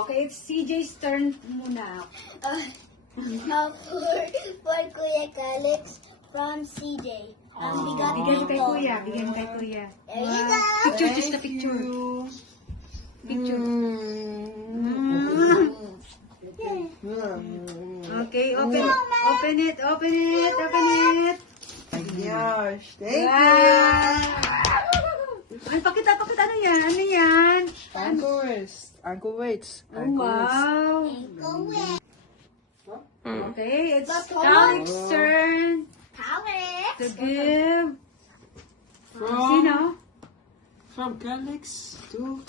Okay, it's CJ's turn muna. For Kuya Calix from CJ. Ang bigat Bigyan kay nito. Kuya, bigyan kay Kuya. There you go. Picture, just a picture. Picture. Okay, open it. Open it, open it, open it. My gosh, thank you. Ay, pakita, ano yan? Ano yan? Ankle waist. Ankle weights. Oh, wow. Go with Okay, it's But Calix's turn Calix. to give. From, Sino? from Calix to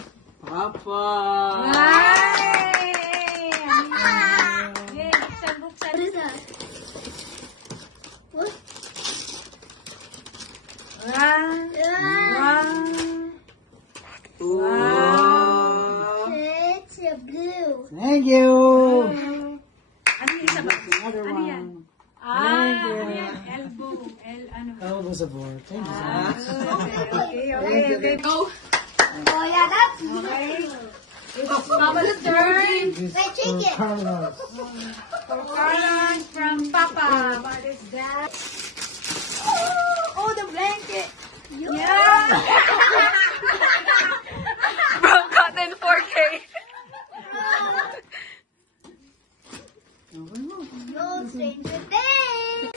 Papa. Yay! Yay, buksan, buksan. What is that? What? Wow. Wow. It's a blue. Thank you. Ano yung isa ba? Another Ano yan? one. Ano yan? Elbow. Ano? Elbow support. Thank you so much. Okay. Go. Oh yeah, that's blue. Okay. It's Papa's turn. Wait, shake it. Carlos. For Carlon from Papa. What is that? Oh, the blanket. Yeah! From Cotton 4K. No stranger things.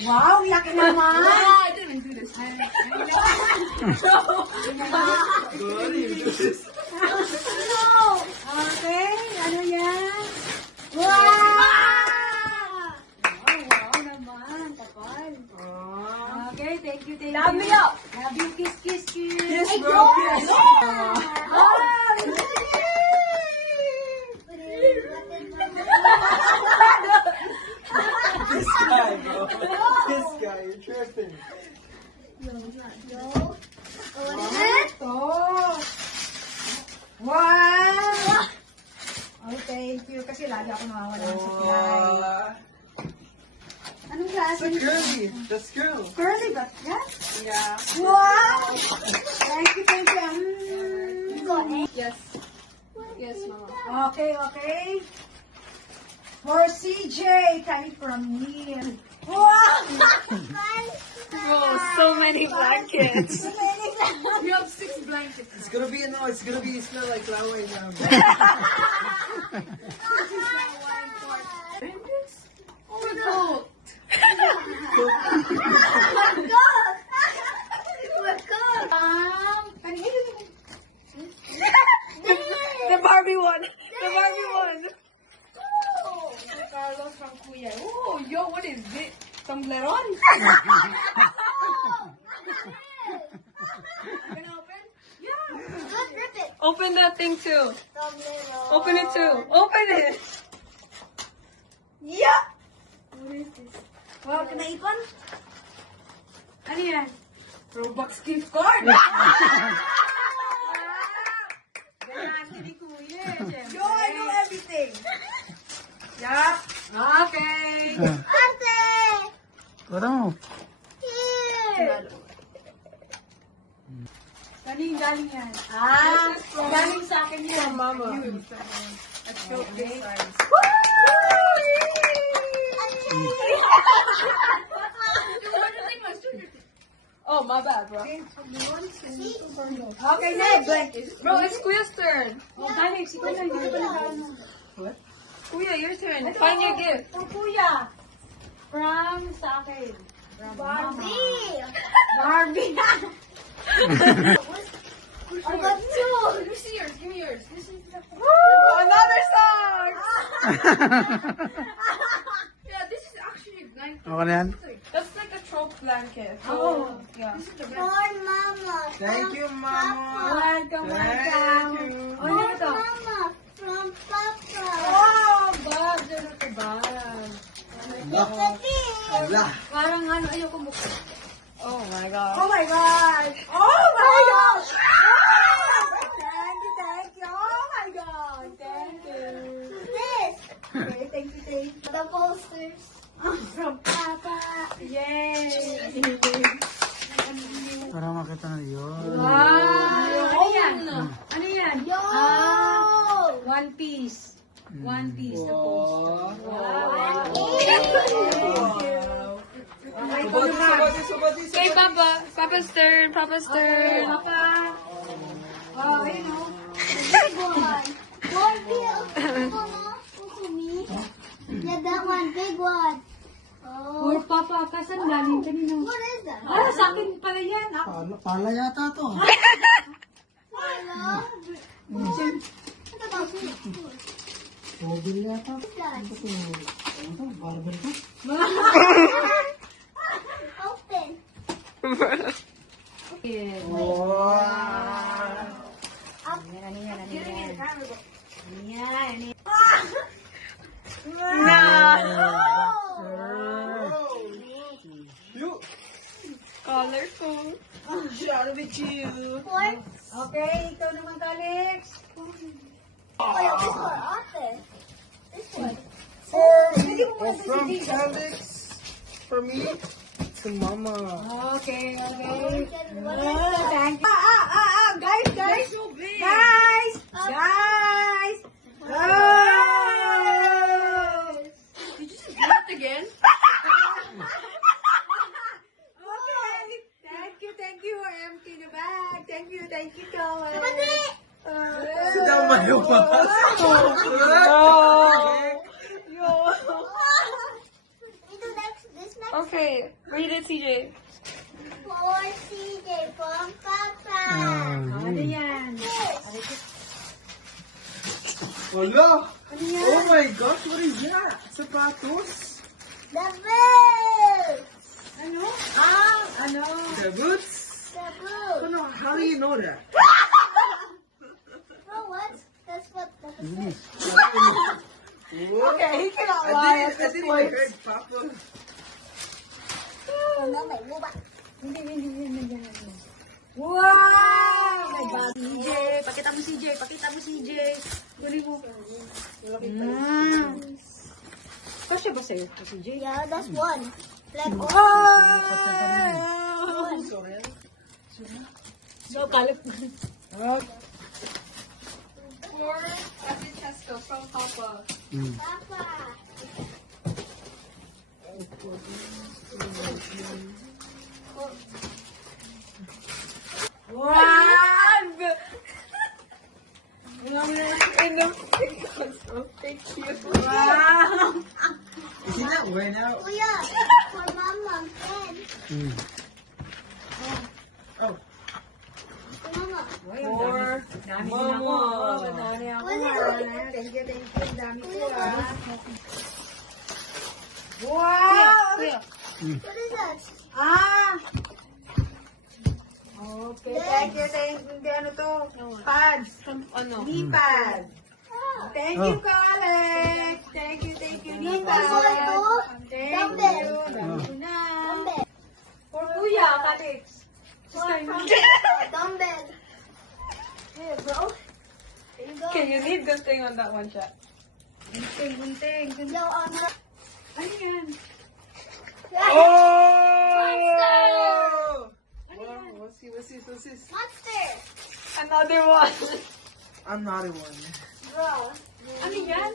Wow, laki naman. I didn't do this. Good, you do this. Okay, ano yan? Wow. Wow naman, kapal. Okay, thank you. Love me up. Love you, kiss. Yes, bro. Yes. This guy, bro. This guy, you're tripping. Oh. Wow! Oh, thank you. Kasi lagi ako nawawala ng supply. Anong klase? It's a curly. That's curl. Curly ba? Yan? Yeah. Wow! Thank you. Yes. Yes, Mama. Okay. For CJ, coming from me. Wow! Oh, so many blankets. We have 6 blankets. It's gonna be smell like flower now. Oh, my God. The Barbie one. Carlos from Kuya. Oh, yo, what is it? Tumbleron? Can I open? Open that thing too. Open it too. Open it. Yeah! Wow, kinaipon? Ano yan? Robux gift card. Ganyan ni Kuya. Yo, I know everything. Yeah. Okay. Ano? Galing yan. Galing sa akin yan. Mama. Let's go. Okay. Oh, my bad, bro. Okay, next. Bro, it's Kuya's turn. Oh, galing. Si Kuya. Hindi ko na What? Kuya, your turn. Find your gift. Ito, Kuya. From sa akin. From Mama. Barbie. I got two. Let me see yours. Give me yours. Another song. Yeah, this is actually a blanket. Okay na yan? That's like a trope blanket. Oh. Yeah. This is the best. For Mama. Thank you, Mama. Welcome. Thank you. Oh, ano ito? Mama from Papa. Oh, bag. Ano ito, bag? Look at this. Ala. Parang ano, ayoko buksan. Oh my god. Oh my God! Oh my God! Thank you! Oh my God! Thank you! This. Okay, thank you. The posters. From Papa! Yay! Para makita na yun. Wow! Ano yan? Ano yan? Yo! One piece. One piece. Wow. Subati. Kay Papa. Papa's turn. Papa's turn. Papa. Oh, ayun o. Big one. One big also me. Yeah, that one, big one. Oh. Or Papa, kasan galing kanino? What is that? Ah, sa akin pala yan. Pala yata to. Hello? What about you? Mobile yata. What's that? Ano to? Barber to? Open. Ano yan? You. Colorful. Shout with you. Four. Okay, ikaw naman, Alex. Oh, this one, Arthur. This one. From Alex. For me. To Mama. Okay. What is that? Thank you. Guys. Guys. Did you just do it again? Okay. Thank you. Empty the bag. Thank you, Colin. Sit down, my We do this next. Okay. Read it, CJ. For CJ from Papa. Ano yan? Wala. Oh my gosh, what is that? Sapatos? The boots. Ano? Ano? The boots? The boots. No, how do you know that? Oh, what? That's what. Okay, he cannot I didn't even heard Papa. Hindi. Wow! My God. CJ. Pakita mo, CJ. Kunin mo. Kasya ba sa'yo, CJ? Yeah, that's one. Black one. So, kalip. For Ate Chesto from Papa. Papa. Wow! Thank you. Wow! Isn't that wearing out? Kuya, for Mama and Ken. Oh. Mama. More. Dami din ako. Dami ako. Thank you. Dami ko Wow! What is that? Okay, thank you. Ano to? Pads. Ano? Knee pad. Oh. Thank you, Alex. Thank you, knee pad. Thank Dumbbell. you. Dami ko na. Dumbbell. For Kuya, Alex. Dumbbell. Here, bro. There you go. Okay, you need good thing on that one, chat. Gunting. Yo, Ano yan? Oh! Wow, what's this? Monster. Another one. Another one. Bro. Ano yan?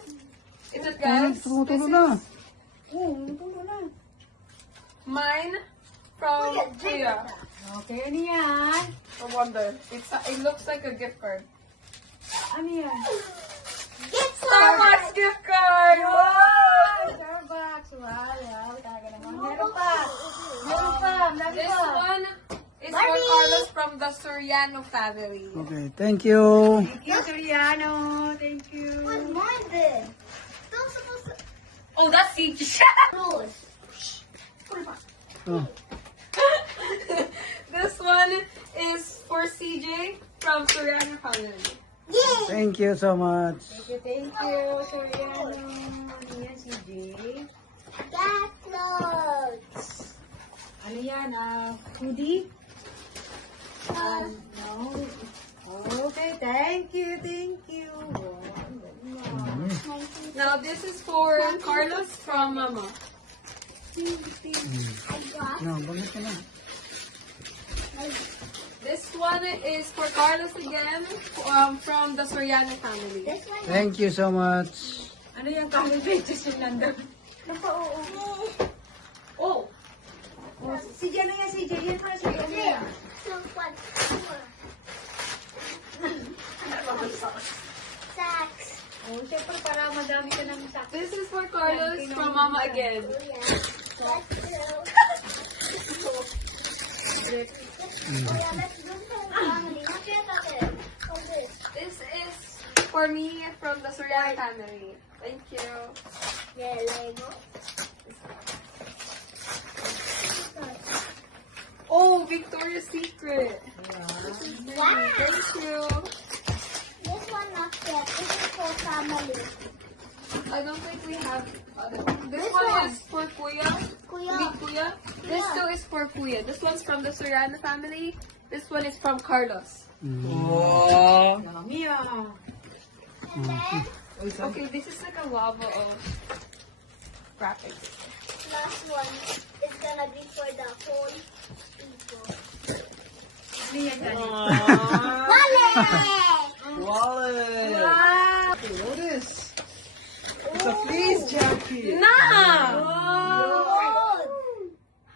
Is it guys? Tumutulo na. Tulo na. Mine from Kuya, drink Kuya. that. Okay, ano yan? I wonder. It looks like a gift card. Ano yan? Get Starbucks gift card! Wow! Starbucks! Wow, talaga naman. Meron pa. Dami This pa. one is for Barbie! Carlos from the Soriano family. Okay, thank you. Thank you, Soriano. Thank you. What's mine then? Don't supposed to Oh, that's CJ. close. Oh. This one is for CJ from Soriano family. Yay! Thank you so much. Thank you, Soriano. Ano yan, CJ? Got clothes. Ano yan, hoodie? No. Okay, thank you. Now this is for Carlos from Mama. I got No, bakit ka na? This one is for Carlos again, from the Soriano family. This one. Thank you so much. Ano yung coffee pages yung nandun? Oh! Si Jen na yan, si Jen. Yan para si Jen. Three, two, one, four. Sacks. Oh, syempre para madami ka ng sakit. This is for Carlos from Mama again. Yeah. Let's do. Oh yeah, let's do some family. Not yet, okay. Oh, this. This is for me from the Soriano family. Thank you. Yeah, Lego. Oh, Victoria's Secret. Wow. Thank you. This one not yet. This is for family. I don't think we have other. This This one one. is for Kuya. Kuya. Big Kuya. This Yeah. two is for Kuya. This one's from the Soriano family. This one is from Carlos. Oh. Dami ah. And then, Okay, this is like a lava of graphics. last one is gonna be for the whole people. Ano yan, Dani? Wallet! Wallet. Wow! What is? It's a fleece jacket. Nah! Gold!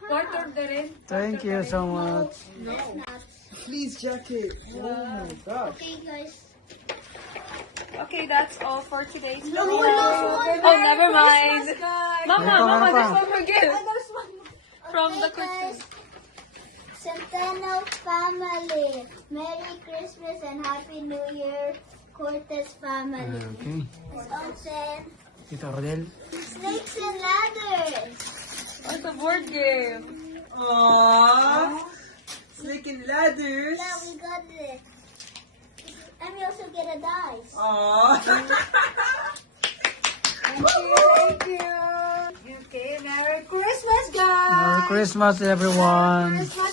Part of the rin. Thank you so much. That's not. Fleece jacket. Oh my gosh. Okay, guys. Okay, that's all for today's video. No, last one. Oh, never mind. Mama, Meron pa, Mama, meron there's pa. one more gift. There's one more. From the Okay, guys. Christmas. Centennial family. Merry Christmas and Happy New Year, Cortez family. Okay. Let's open Tito Rodel. Snakes and Ladders. It's a board game. Aww. Snake and ladders. Yeah, we got it. And we also get a dice. Aww. Thank you. Okay, Merry Christmas, guys! Merry Christmas, everyone. Christmas